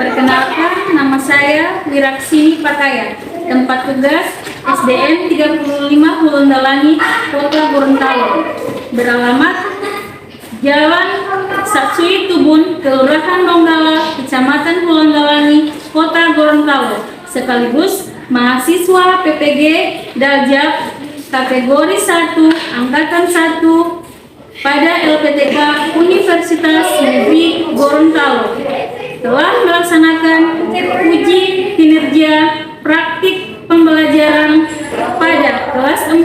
Perkenalkan, nama saya Wiraksini Pataya. Tempat tugas SDN 35 Hulundalangi, Kota Gorontalo. Beralamat Jalan Satsui Tubun, Kelurahan Donggala, Kecamatan Hulundalangi, Kota Gorontalo. Sekaligus mahasiswa PPG Daljab kategori 1 angkatan 1 pada LPTK Universitas Negeri Gorontalo. Telah melaksanakan uji kinerja praktik pembelajaran pada kelas 4,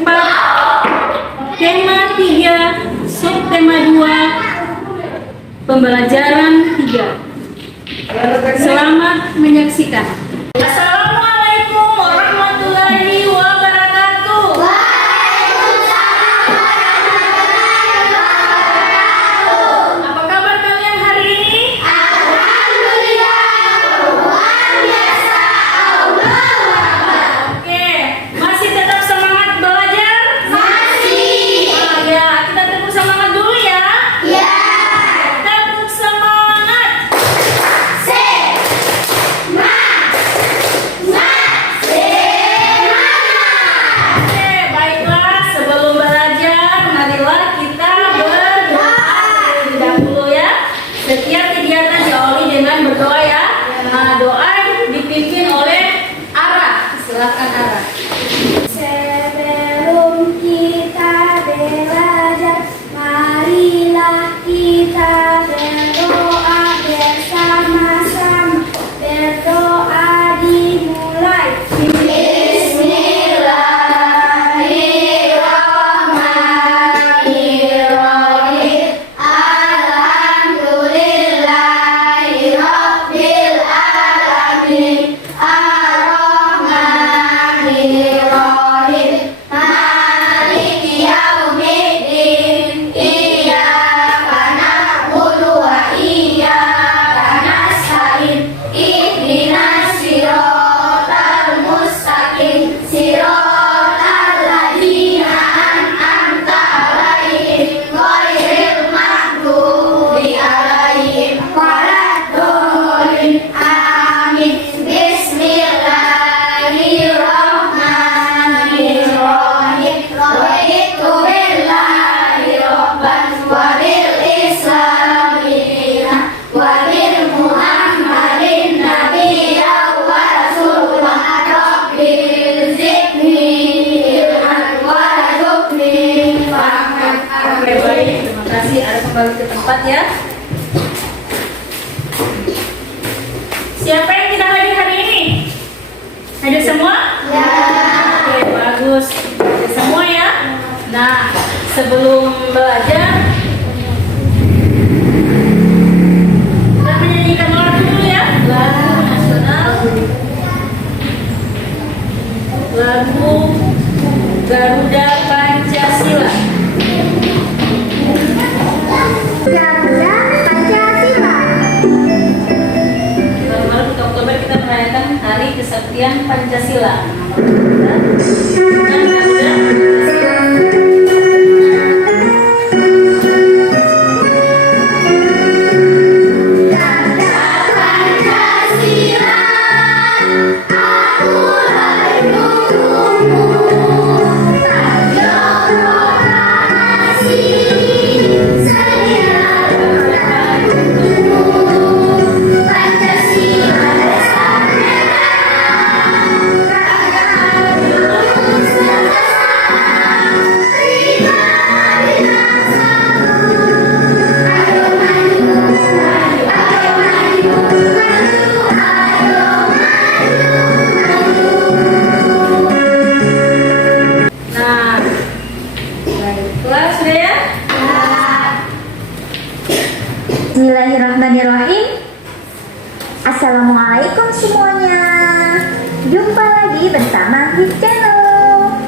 tema 3, subtema 2, pembelajaran 3. Selamat menyaksikan. Assalamualaikum warahmatullahi wabarakatuh. Apa kabar kalian hari ini? Oke, masih tetap semangat belajar? Masih. Oh ya, kita tepuk semangat dulu ya. Ya. Tepuk semangat. Oke, baiklah, sebelum belajar, marilah kita berdoa terlebih dahulu ya. Setiap kegiatan diawali dengan berdoa ya. Nah, doa dipimpin oleh Ara. Silakan Ara. Sebelum kita belajar, marilah kita berdoa bersama-sama. Berdoa dimulai. Bismillahirrahmanirrahim. Alhamdulillahirabbil alamin. Ar-Rahmanirrahim. Maliki yaumiddin. Iyyaka na'budu wa iyyaka nasta'in. Ihdinas siratal mustaqim. Siratal ladzina an'amta 'alaihim ghairil maghdubi 'alaihim waladdallin. Amin. Bismillahirrahmanirrahim. Raditu billahi rabban wa bil islami dinan wa bil Muhammadin nabiyyan wa rasulan. Rabbil zidni ilman warzuqni fahman. Oke, baik. Terima kasih. Ara kembali ke tempat ya. Siapa yang kita hadir hari ini? Hadir semua? Ya. Oke, bagus. Hadir semua ya. Nah, sebelum belajar, kita menyanyikan lagu dulu ya. Lagu nasional. Lagu Garuda Pancasila. Garuda Pancasila. Tanggal 1 Oktober kita merayakan Hari Kesaktian Pancasila. Pancasila, aku lahir untukmu. Tanjung proklamasi, saya berkorban untukmu. Pancasila dasar merah, ragam lurus bersama, prima binasamu. Ayo maju, ayo maju, Nah, baiklah sudah ya. Bismillahirrahmanirrahim. Assalamualaikum semuanya. Jumpa lagi bersama Hip Channel.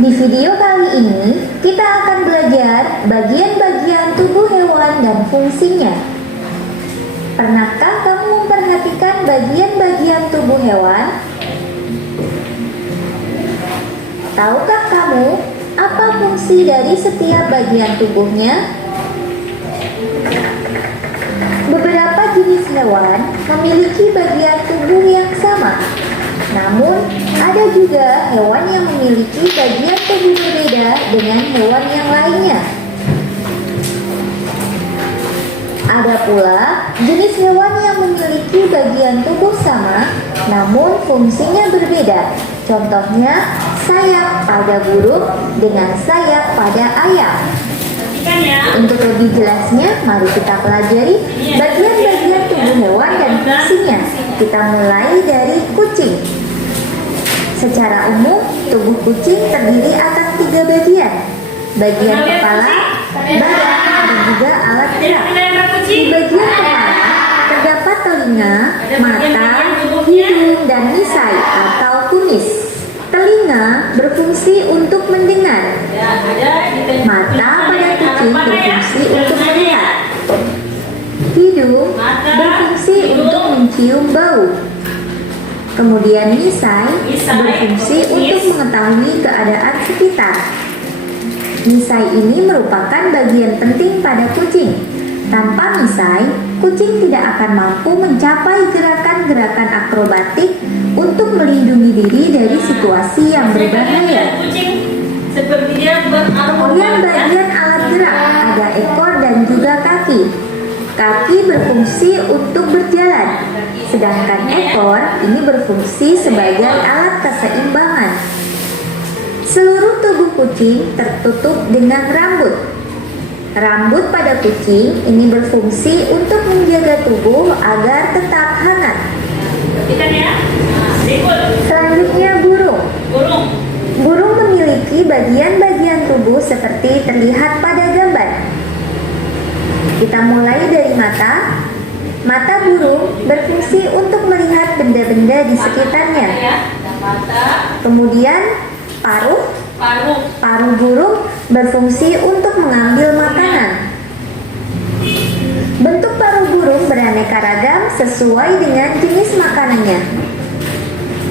Di video kali ini kita akan belajar bagian-bagian tubuh hewan dan fungsinya. Pernahkah kamu memperhatikan bagian-bagian tubuh hewan? Tahukah kamu apa fungsi dari setiap bagian tubuhnya? Beberapa jenis hewan hewan memiliki bagian tubuh yang sama. Namun, ada juga hewan yang memiliki bagian tubuh berbeda dengan hewan yang lainnya. Ada pula jenis hewan yang memiliki bagian tubuh sama, namun fungsinya berbeda. Contohnya, sayap pada burung dengan sayap pada ayam. Perhatikan ya. Untuk lebih jelasnya, mari kita pelajari bagian-bagian tubuh hewan dan fungsinya. Kita mulai dari kucing. Secara umum, tubuh kucing terdiri atas 3 bagian. Bagian kepala, badan, dan juga alat gerak. Di bagian kepala terdapat telinga, mata, hidung, dan misai atau kumis. Telinga berfungsi untuk mendengar. Mata pada kucing berfungsi untuk melihat. Hidung berfungsi untuk mencium bau. Kemudian misai berfungsi untuk mengetahui keadaan sekitar. Misai ini merupakan bagian penting pada kucing. Tanpa misai, kucing tidak akan mampu mencapai gerakan-gerakan akrobatik untuk melindungi diri dari situasi yang berbahaya. Kucing seperti dia Kemudian bagian alat gerak ada ekor dan juga kaki. Kaki berfungsi untuk berjalan, sedangkan ekor ini berfungsi sebagai alat keseimbangan. Seluruh tubuh kucing tertutup dengan rambut. Rambut pada kucing ini berfungsi untuk menjaga tubuh agar tetap hangat. Perhatikan ya. Berikut Selanjutnya burung. burung. Burung memiliki bagian-bagian tubuh seperti terlihat pada gambar. Kita mulai dari mata. Mata burung berfungsi untuk melihat benda-benda di sekitarnya. Ya. Mata, Kemudian paruh. paruh. Paruh burung berfungsi untuk mengambil makanan. Bentuk paruh burung beraneka ragam sesuai dengan jenis makanannya.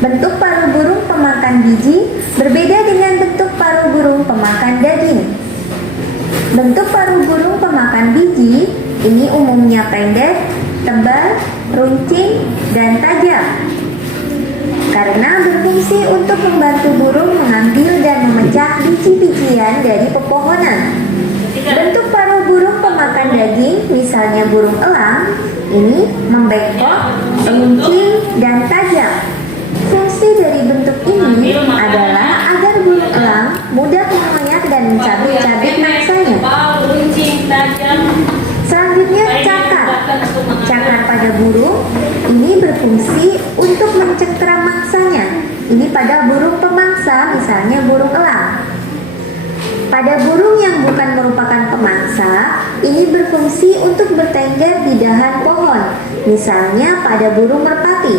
Bentuk paruh burung pemakan biji berbeda dengan bentuk paruh burung pemakan daging. Bentuk paruh burung pemakan biji ini umumnya pendek, tebal, runcing, dan tajam. Karena berfungsi untuk membantu burung mengambil dan memecah biji-bijian dari pepohonan. Bentuk paruh burung pemakan daging, misalnya burung elang, ini membengkok, runcing, dan tajam. Fungsi dari bentuk ini adalah agar burung elang mudah mengoyak dan mencabik-cabik mangsanya. Runcing, tajam. Selanjutnya cakar. Cakar pada burung ini berfungsi untuk mencengkeram mangsanya. Ini pada burung pemangsa, misalnya burung elang. Pada burung yang bukan merupakan pemangsa, ini berfungsi untuk bertengger di dahan pohon, misalnya pada burung merpati.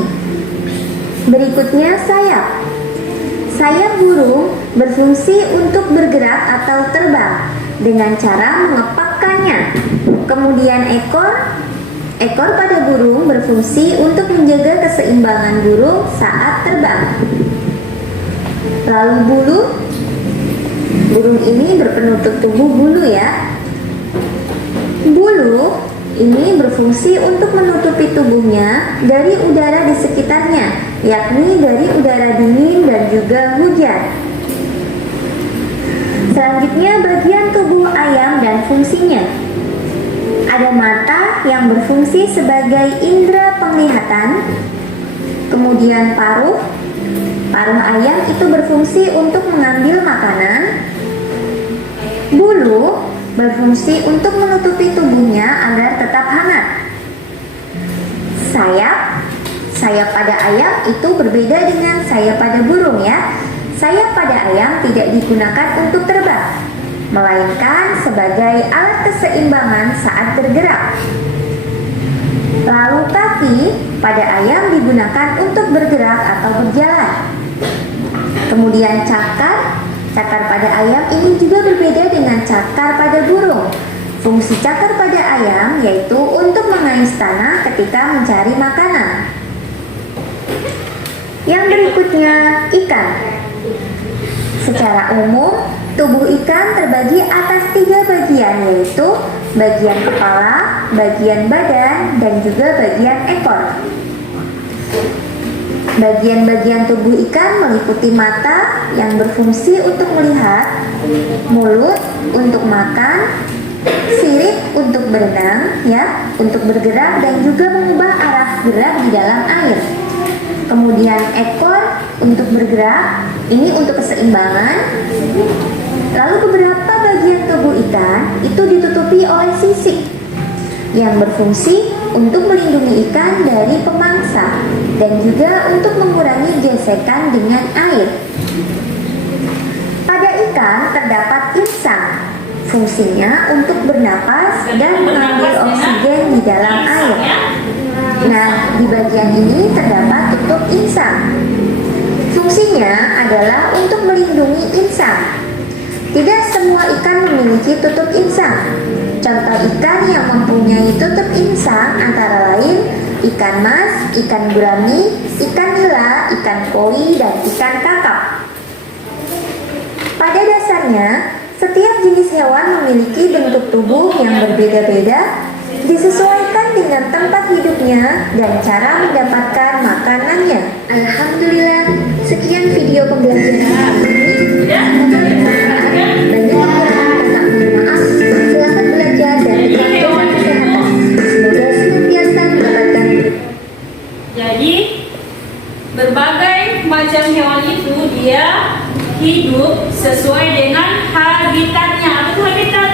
Berikutnya sayap. Sayap burung berfungsi untuk bergerak atau terbang dengan cara mengepakkannya. Kemudian ekor pada burung berfungsi untuk menjaga keseimbangan burung saat terbang. Lalu bulu. Burung ini berpenutup tubuh bulu ya. Bulu ini berfungsi untuk menutupi tubuhnya dari udara di sekitarnya, yakni dari udara dingin dan juga hujan. Selanjutnya bagian tubuh ayam dan fungsinya. Ada mata yang berfungsi sebagai indera penglihatan. Kemudian paruh. Paruh ayam itu berfungsi untuk mengambil makanan. Bulu berfungsi untuk menutupi tubuhnya agar tetap hangat. Sayap pada ayam itu berbeda dengan sayap pada burung ya. Sayap pada ayam tidak digunakan untuk terbang, melainkan sebagai alat keseimbangan saat bergerak. Lalu kaki pada ayam digunakan untuk bergerak atau berjalan. Kemudian cakar pada ayam ini juga berbeda dengan cakar pada burung. Fungsi cakar pada ayam yaitu untuk mengais tanah ketika mencari makanan. Yang berikutnya, ikan. Secara umum, tubuh ikan terbagi atas 3 bagian, yaitu bagian kepala, bagian badan, dan juga bagian ekor. Bagian-bagian tubuh ikan meliputi mata yang berfungsi untuk melihat, mulut untuk makan, sirip untuk berenang, ya, untuk bergerak dan juga mengubah arah gerak di dalam air. Kemudian ekor untuk bergerak, ini untuk keseimbangan. Lalu beberapa bagian tubuh ikan itu ditutupi oleh sisik yang berfungsi untuk melindungi ikan dari pemangsa dan juga untuk mengurangi gesekan dengan air. Pada ikan terdapat insang, fungsinya untuk bernapas dan mengambil oksigen di dalam air. Nah, di bagian ini terdapat tutup insang. Fungsinya adalah untuk melindungi insang. Tidak semua ikan memiliki tutup insang. Contoh ikan yang mempunyai tutup insang antara lain ikan mas, ikan gurami, ikan nila, ikan koi, dan ikan kakap. Pada dasarnya, setiap jenis hewan memiliki bentuk tubuh yang berbeda-beda, disesuaikan dengan tempat hidupnya dan cara mendapatkan makanannya. Alhamdulillah, sekian video pembelajaran hari ini. Banyak yang tak bermaaf, selamat belajar dan praktek kesehatan. Semoga senantiasa mendapatkan. Jadi berbagai macam hewan itu dia hidup sesuai dengan habitatnya. Apa itu habitat?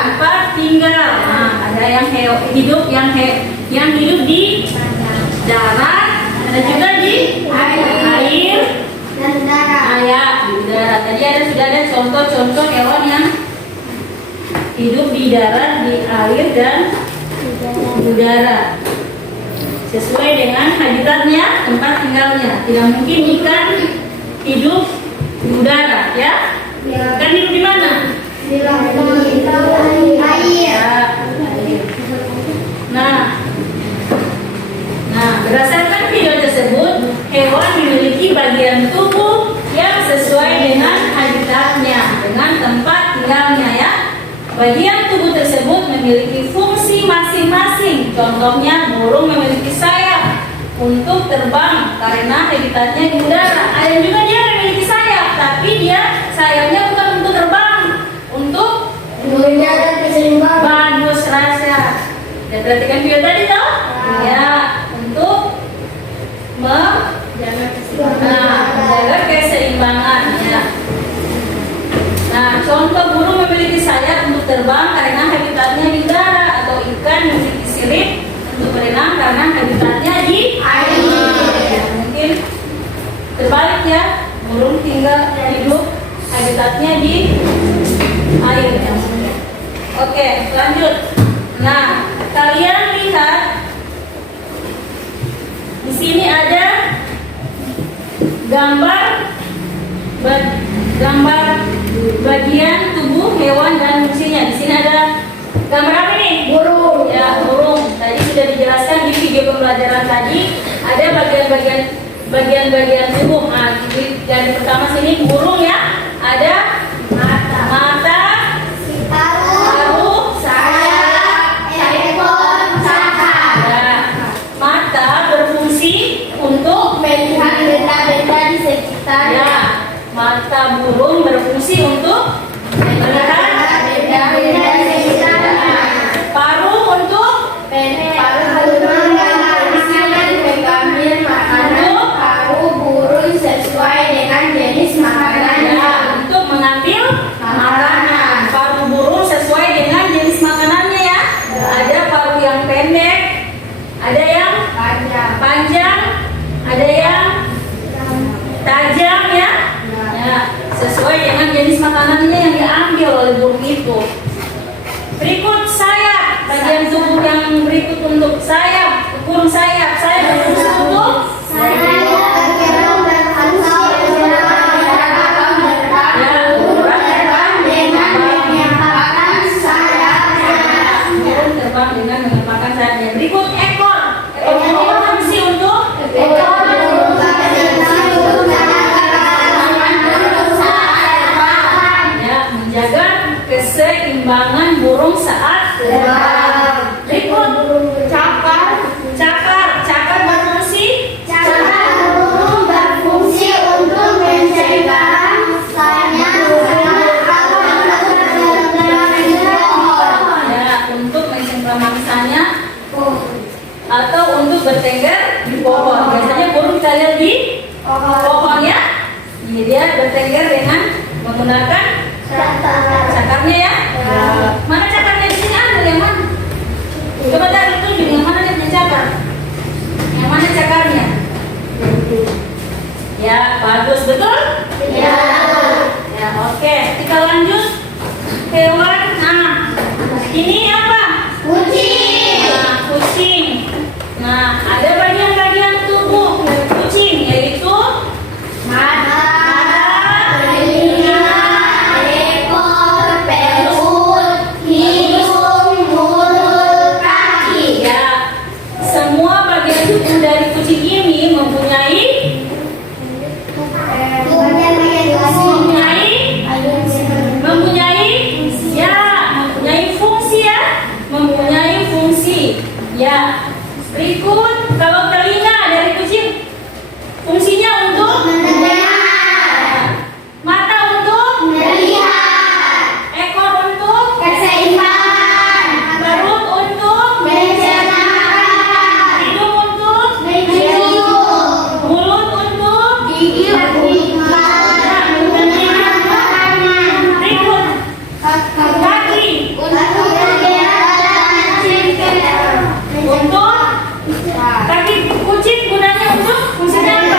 Tempat tinggal. Nah, ada yang hidup yang hidup di darat, ada juga di air dan darah. ya di udara. Tadi sudah ada contoh-contoh hewan yang hidup di darat, di air dan di udara. Sesuai dengan habitatnya, tempat tinggalnya. Tidak mungkin ikan hidup di udara, ya? Ikan hidup di mana? Di air. Ya, air. Nah, berdasarkan video tersebut, hewan memiliki bagian tubuh yang sesuai dengan habitatnya, dengan tempat tinggalnya, ya. Bagian tubuh tersebut memiliki fungsi masing-masing. Contohnya, burung memiliki sayap untuk terbang karena habitatnya di udara. Ayam juga dia memiliki sayap, tapi dia sayapnya bukan untuk terbang, untuk Menjaga keseimbangan. bagus rasa. Dan perhatikan video tadi toh? Ya, untuk menjaga keseimbangan, ya. Nah, contoh burung memiliki sayap untuk terbang karena habitatnya di udara, atau ikan memiliki sirip untuk berenang karena habitatnya di air. Ya, mungkin terbalik, ya, burung tinggal hidup habitatnya di air, ya. Oke, lanjut. Nah, kalian lihat di sini ada gambar bagian tubuh hewan dan fungsinya. Di sini ada gambar apa nih? Burung. Ya, burung. Tadi sudah dijelaskan di video pembelajaran tadi. Ada bagian-bagian tubuh. Nah, dari pertama sini burung, ya. Ada mata, paruh, sayap, ekor, sayap. ya. Mata berfungsi untuk Melihat benda-benda di sekitar. ya. Mata burung berfungsi untuk melihat. Benda-benda di sekitarnya. Paruh untuk Paruh burung yang berisikan mengambil makanan. Paruh burung sesuai dengan jenis makanannya. ya, untuk mengambil makanan. Paruh burung sesuai dengan jenis makanannya, ya. Ada paruh yang pendek, ada yang panjang, ada yang tajam, ya. Ya, sesuai dengan jenis makanannya yang diambil oleh burung itu. Berikut sayap, bagian tubuh yang berikut untuk sayap, burung sayap. Sayap berfungsi untuk burung terbang dengan mengepakkan sayapnya. Berikut ekor. Ekor berfungsi untuk ya, menjaga keseimbangan burung saat atau untuk bertengger di pohon. Biasanya burung kita lihat di pohon ya. Ini dia bertengger dengan menggunakan cakarnya ya. Mana cakarnya di sini? Ada yang mana? Coba cari tunjuk yang mana dia punya cakar. Yang mana cakarnya? Ya, bagus betul? Ya. Ya, oke. Kita lanjut hewan. Nah, ini apa? Kucing. Nah, kucing. Nah, ada bagian-bagian tubuh kucing yaitu Mata, telinga, ekor, perut, hidung, mulut, kaki. ya semua bagian tubuh dari kucing ini mempunyai mempunyai fungsi ya, mempunyai fungsi. Ya, berikut kalau telinga dari kucing fungsinya untuk Mendengar, mata untuk melihat, ekor untuk keseimbangan, perut untuk mencernaan, hidung untuk mencium, mulut untuk gigi untuk makan, makanan, berikut kaki untuk berjalan, untuk kaki kucing gunanya untuk fungsinya apa?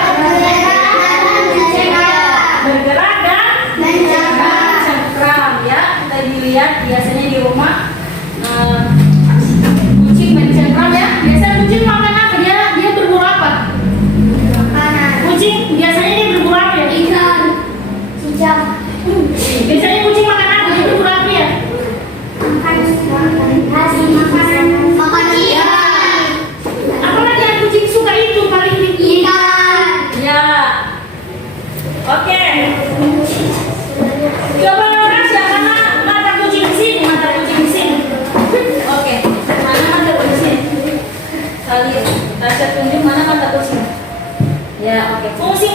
Bergerak dan mencengkram ya. Kita dilihat biasanya di rumah kucing mencengkram ya. Biasanya kucing makan apa? Dia berburu apa? Kucing biasanya dia berburu apa ya? Biasanya kucing makan apa? Dia berburu apa ya? Apalagi yang kucing suka itu paling tinggi. Ya. Oke. Coba rahasia mana mata kucing sini, mata kucing sini. Oke. Mana mata kucing? Kali rahasia tunjuk mana mata kucing. Ya, oke. Fungsi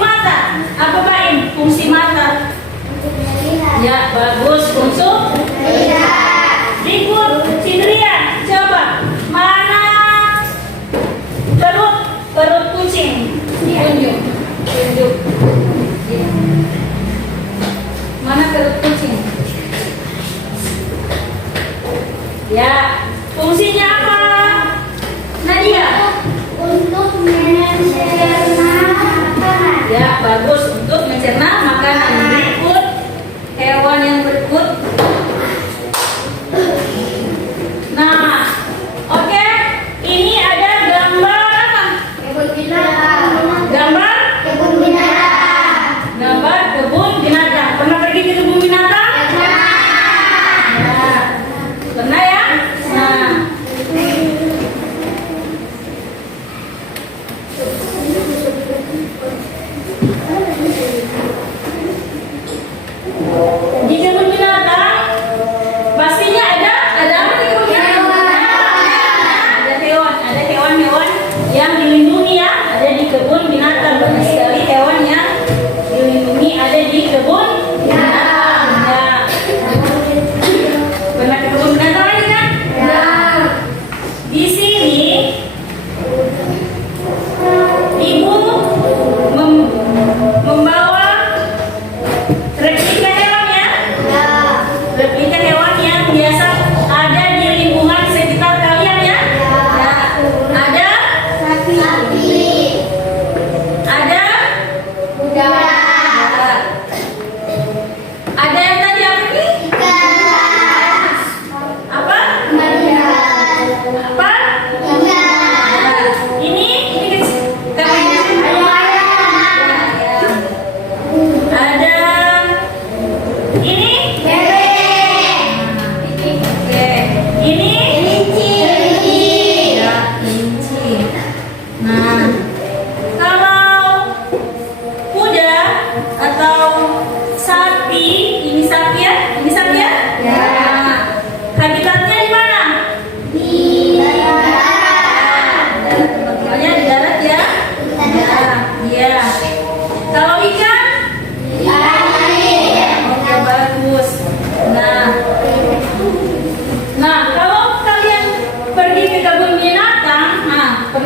mata. Apa Baim? Fungsi mata. Ya, bagus. Untuk berikut Cindria. Coba mana perut kucing? Tunjuk. Mana perut kucing? Ya, fungsinya apa? Nadia. Ya, bagus untuk mencerna makanan. Berikut hewan yang berikut. Nah, oke. Ini ada gambar apa? Gambar kebun binatang. Pernah pergi ke kebun binatang? Ya. Pernah ya? Nah.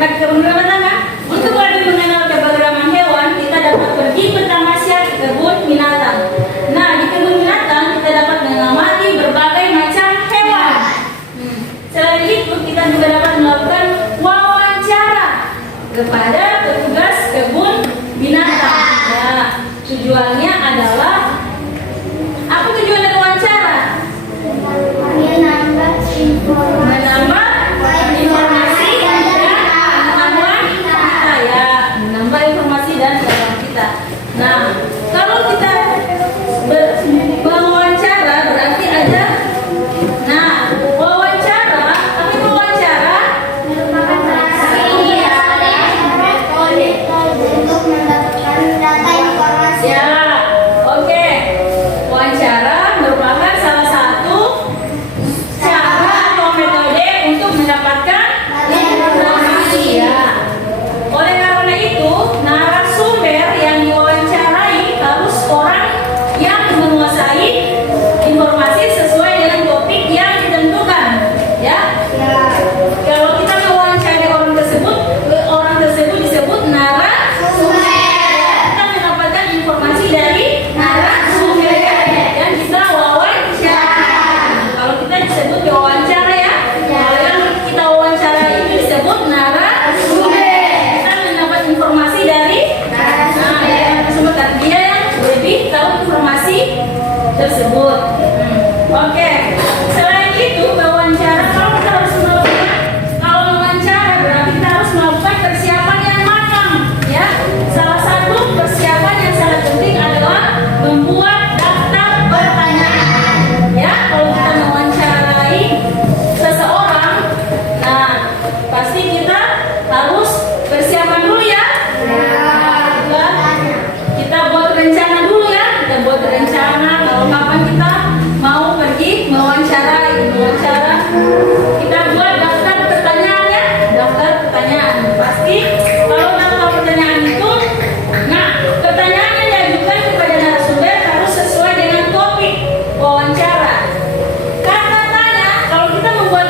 berangkat ke kebun binatang. Untuk lebih mengenal keberagaman hewan, kita dapat pergi bertamasya ke kebun binatang. Nah, di kebun binatang kita dapat mengamati berbagai macam hewan. Selain itu, kita juga dapat melakukan wawancara kepada petugas kebun binatang. Nah, tujuannya adalah apa tujuan dari wawancara? Menambah informasi. Menambah informasi dan pengetahuan kita ya, menambah informasi dan pengetahuan kita. Nah, kalau kita berwawancara berarti ada. Nah, wawancara, apa itu wawancara? Merupakan metode untuk mendapatkan data informasi. Ya, oke. Wawancara merupakan salah satu cara atau metode untuk mendapatkan informasi ya. Oleh karena itu, narasumber yang diwawancarai harus orang yang menguasai informasi sesuai dengan topik yang ditentukan. Ya. Kalau kita mewawancarai orang tersebut disebut narasumber. Kita mendapatkan informasi dari narasumber yang kita wawancara. Kalau kita disebut diwawancara ya, kalau yang kita wawancara itu disebut narasumber. Kita mendapat informasi dari narasumber, karena dia yang lebih tahu informasi tersebut. Oke. Selain itu, wawancara kalau kita harus melakukan, kalau wawancara berarti kita harus melakukan persiapan yang matang ya. Salah satu persiapan yang sangat penting adalah membuat daftar pertanyaan. Ya, kalau kita mewawancarai seseorang, nah pasti kita harus persiapan dulu ya. Kita buat rencana dulu ya. Kita buat rencana kalau kapan kita mau pergi mewawancara. Kita buat daftar pertanyaan ya. Daftar pertanyaan. Pasti kalau daftar pertanyaan itu, nah pertanyaan yang diajukan kepada narasumber harus sesuai dengan topik wawancara. Kata tanya, kalau kita membuat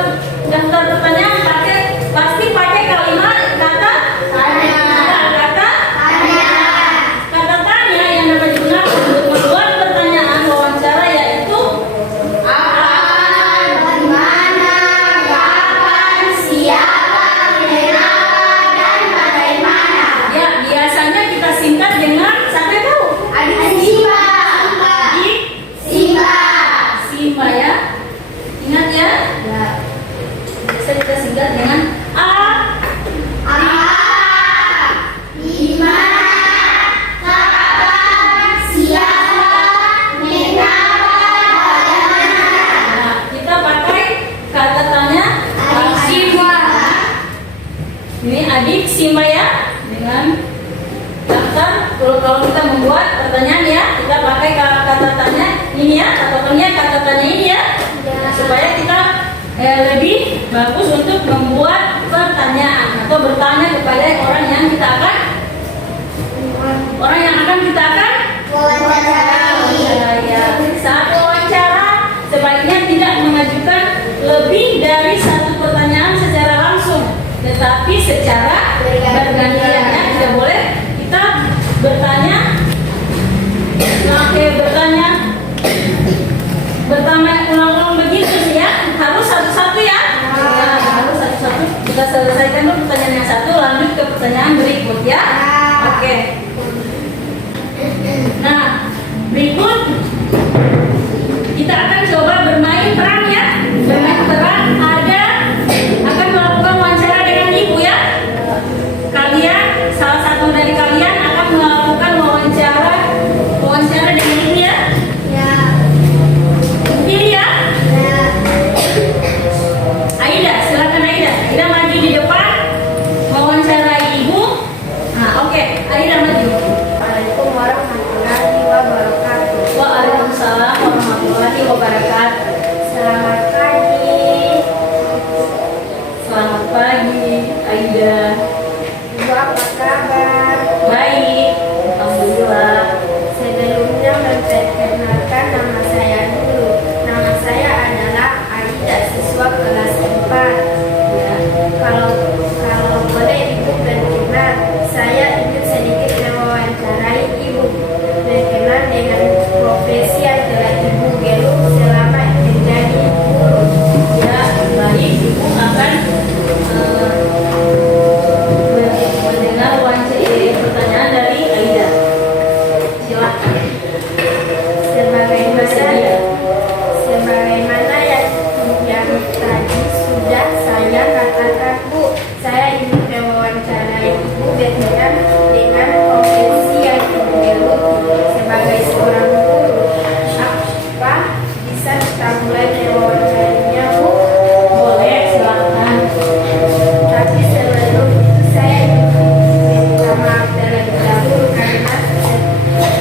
daftar pertanyaan pasti pakai kalimat kata tanya. Kata tanya yang dapat digunakan untuk membuat pertanyaan wawancara yaitu apa, Bagaimana, kapan, siapa, kenapa, dan bagaimana. ya biasanya kita singkat dengan sampai tahu. Simba ya. Ingat ya? Bisa kita singkat dengan A. Nah, kita pakai kata tanya Simba. Ini adik Simba ya. Dengan daftar. Kalau kita membuat pertanyaan ya, kita pakai kata tanya ini ya. Kata tanya ini ya. Supaya kita lebih bagus untuk membuat pertanyaan atau bertanya kepada orang yang akan kita akan wawancara ya. Saat wawancara sebaiknya tidak mengajukan lebih dari satu pertanyaan secara langsung, tetapi secara bergantian ya. Tidak boleh kita bertanya ulang-ulang begitu sih ya. Harus satu-satu ya. Harus satu-satu. Kita selesaikan dulu pertanyaan yang satu, lanjut ke pertanyaan berikut ya. Oke. Nah, berikut kita akan coba bermain peran ya. Bermain peran akan melakukan wawancara dengan ibu ya. Salah satu dari kalian akan melakukan wawancara dengan ibu ya. Pilih ya. Aida, silakan Aida. Aida maju di depan mewawancarai ibu. Nah, oke. Aida maju. Assalamualaikum warahmatullahi wabarakatuh. Waalaikumsalam warahmatullahi wabarakatuh. Selamat pagi. Selamat pagi, Aida. Ibu apa kabar? Baik, alhamdulillah. Sebelumnya memperkenalkan nama saya dulu. Nama saya adalah Aida, siswa kelas 4. Ya. Kalau boleh ingin mewawancarai Ibu berkenaan dengan profesi yang Ibu geluti sebagai seorang guru. Apa bisa kita mulai mewawancarainya, Bu? Boleh, silakan. Tapi sebelum itu saya ingin minta maaf terlebih dahulu karena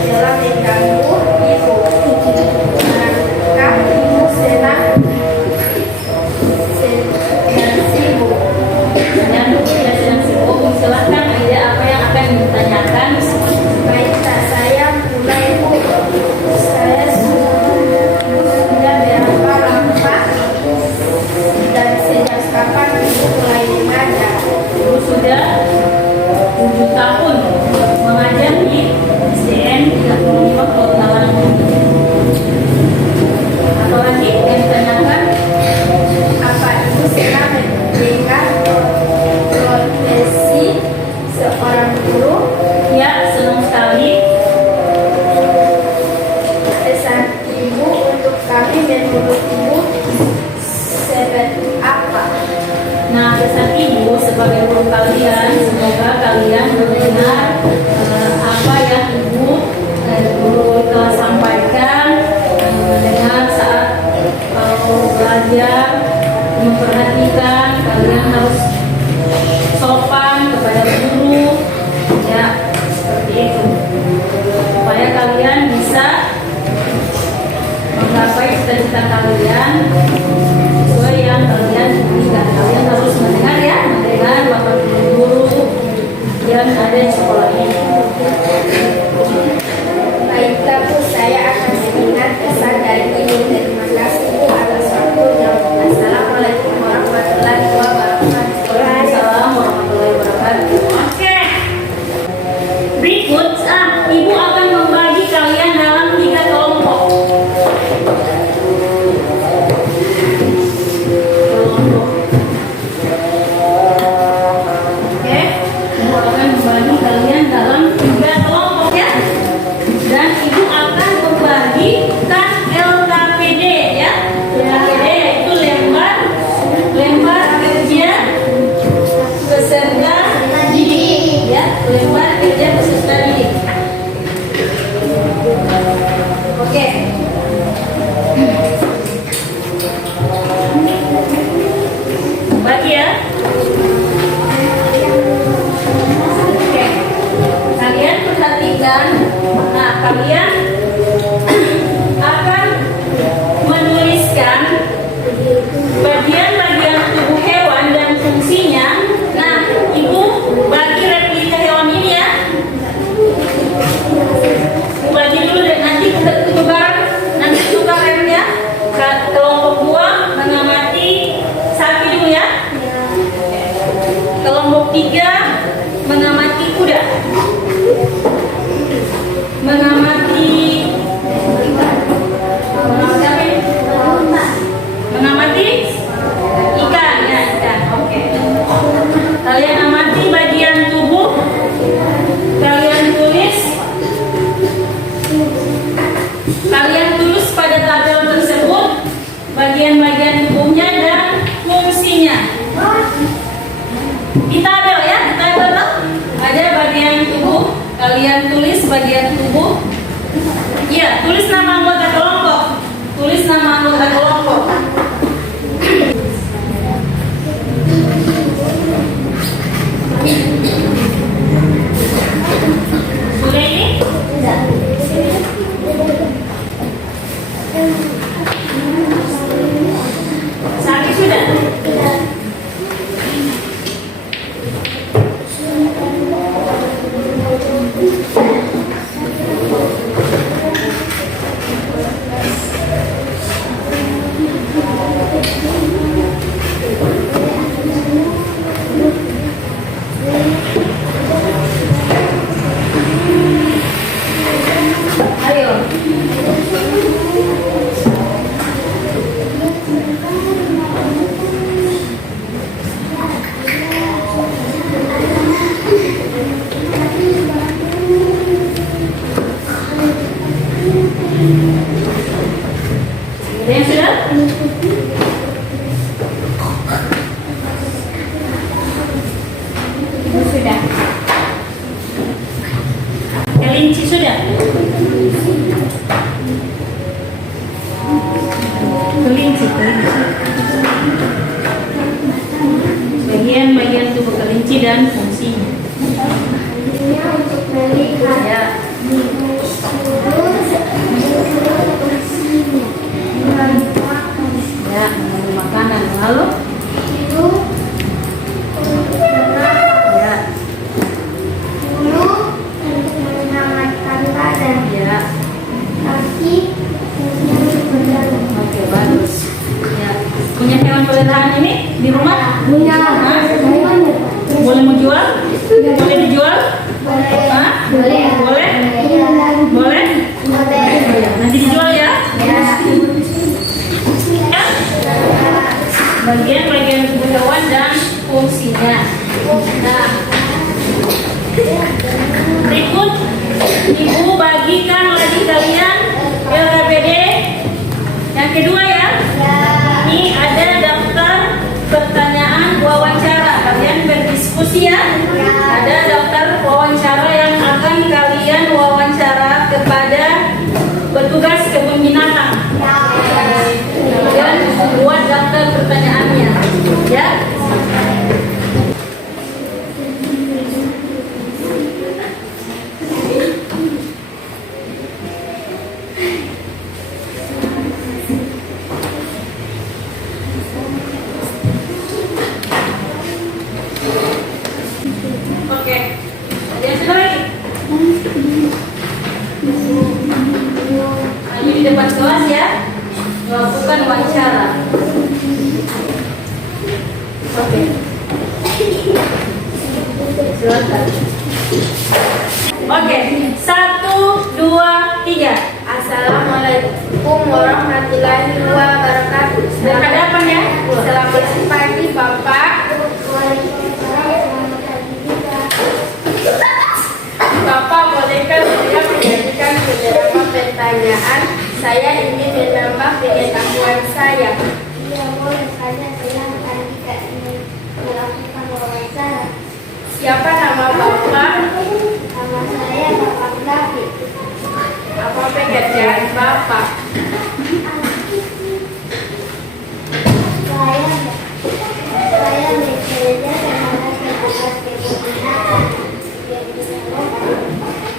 telah mengganggu Ibu. Apakah Ibu senang sibuk? Dan ya, sedang sibuk. Silakan, ada apa yang akan ditanyakan? Baik, tak saya mulai, Bu. Saya sudah berapa lama dan sejak kapan Ibu mulai mengajar? Ibu sudah 7 tahun mengajar di SDN 35 Kota Lampung. Atau lagi yang ditanyakan? Apa Ibu senang dengan profesi seorang guru? Ya, senang sekali. Pesan Ibu untuk kami menurut Ibu seperti apa? Nah, pesan Ibu sebagai guru kalian, semoga kalian mendengar apa yang Ibu guru telah sampaikan, dengan saat belajar, memperhatikan, kalian harus sopan kepada guru, ya, seperti itu, supaya kalian bisa menggapai cita-cita kalian sesuai yang kalian inginkan. Kalian harus mendengar, ya, mendengar bapak guru yang ada di sekolah ini. Baiklah, Bu, saya akan mendengar pesan dari Ibu. Terima kasih, Bu, atas waktunya. Assalamualaikum warahmatullahi wabarakatuh. Waalaikumsalam warahmatullahi wabarakatuh. Oke. Berikut, Ibu akan membagi kalian dalam 3 kelompok. Oke, Ibu akan membagi kalian dalam 3 kelompok, ya. Dan Ibu akan membagikan LKPD, ya. LKPD yaitu lembar kerja peserta didik, ya. Lembar kerja peserta didik. Oke. Bagi, ya. Oke. Kalian perhatikan. Nah, kalian akan menuliskan bagian-bagian tubuh hewan dan fungsinya. Nah, Ibu bagi replika hewan ini, ya. Ibu bagi dulu dan nanti kita tukar remnya. Kelompok 2 mengamati sapi dulu, ya. Kelompok 3 mengamati kuda. Mengamati apa ini? Mengamati ikan, ya, ikan. Oke. Kalian amati bagian tubuh. Kalian tulis pada tabel tersebut bagian-bagian tubuhnya dan fungsinya. Di tabel, ya, di tabel tuh ada bagian tubuh. Kalian tulis bagian tubuh. Iya, tulis nama anggota kelompok. Tulis nama anggota kelompok. Sudah ini? Sapi sudah? dan fungsinya. Fungsinya untuk melihat. Ya. Ya, mengambil makanan. Lalu? Ya. Untuk menyelamatkan badan. Ya. Kaki untuk berjalan. Oke, bagus. Ya. Punya hewan peliharaan ini di rumah? Punya. Hah? Boleh menjual? Boleh dijual? Hah? Boleh. Boleh? Boleh? Nanti dijual ya? Bagian-bagian tubuh hewan dan fungsinya. Nah, berikut Ibu bagikan lagi kalian LKPD yang kedua ya. Ini ada daftar pertanyaan wawancara. Kalian berdiskusi ya. Ada daftar wawancara yang akan kalian wawancara kepada petugas kebun binatang. Kalian buat daftar pertanyaannya, ya. Oke, ada yang sudah lagi? Hanya di depan kelas ya. Lakukan wawancara. Oke. Silakan. Oke, 1, 2, 3. Assalamualaikum warahmatullahi wabarakatuh. Berhadapan ya. Selamat pagi Bapak. Bapak, bolehkah saya menjadikan beberapa pertanyaan? Saya ingin menambah pengetahuan saya. Iya, boleh saja. Silahkan jika ingin melakukan wawancara. Siapa nama Bapak? Nama saya Bapak David. Apa pekerjaan Bapak? Saya bekerja sebagai petugas kebun binatang.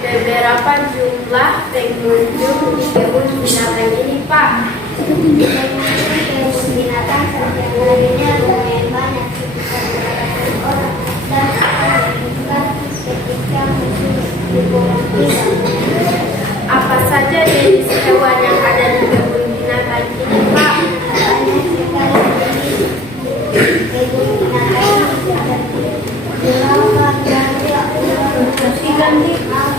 Beberapa jumlah pengunjung di kebun binatang ini, Pak. Pengunjung kebun binatang setiap harinya lumayan banyak, sekitar 200 orang, dan akan dibuka ketika musim liburan tiba. Apa saja jenis hewan yang ada di kebun binatang ini, Pak? Banyak sekali jenis kebun binatang seperti kelautan, gajah, ular,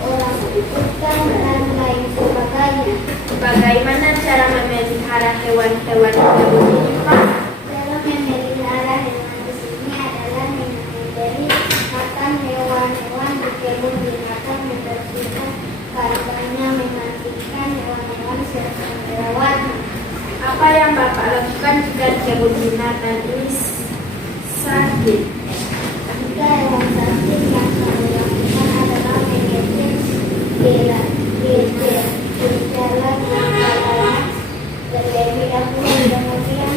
orang hutan, dan lain sebagainya. Bagaimana cara memelihara hewan-hewan di kebun ini, Pak? Cara memelihara hewan di sini adalah memberi makan hewan-hewan di kebun binatang, membersihkan kandangnya, memandikan hewan-hewan serta merawatnya. Apa yang Bapak lakukan jika di kebun binatang ini sakit? Jika hewan sakit, yang kami lakukan adalah mengecek gejala yang terlebih dahulu, kemudian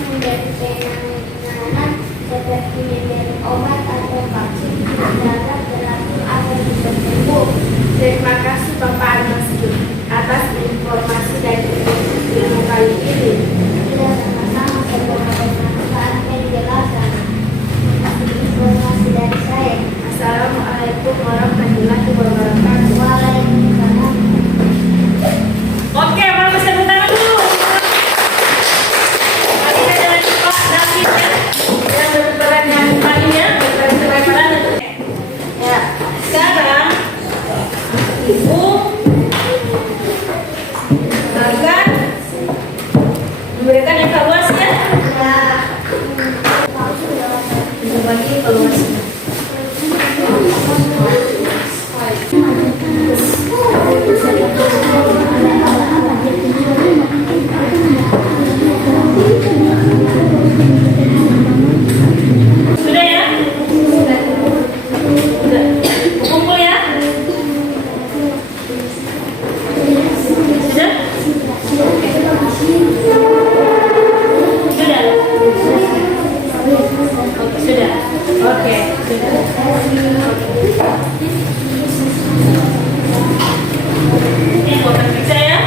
Ini buat periksa ya.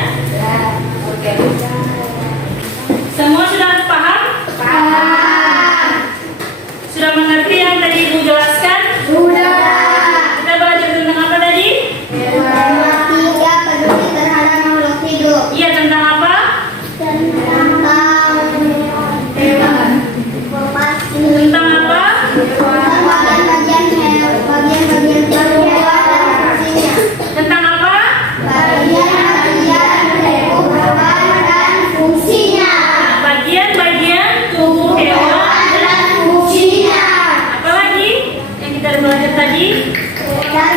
Oke. Semua sudah paham? Sudah mengerti yang tadi Ibu jelaskan? Kita belajar tentang apa tadi? Tiga, peduli terhadap makhluk hidup. Iya, tentang apa? Tentang informasi. Tentang apa? Bagian-bagian tubuh dan fungsinya. Tentang apa? Bagian-bagian tubuh dan fungsinya. Bagian-bagian tubuh hewan. Dan fungsinya. Apa lagi yang kita belajar tadi? Dan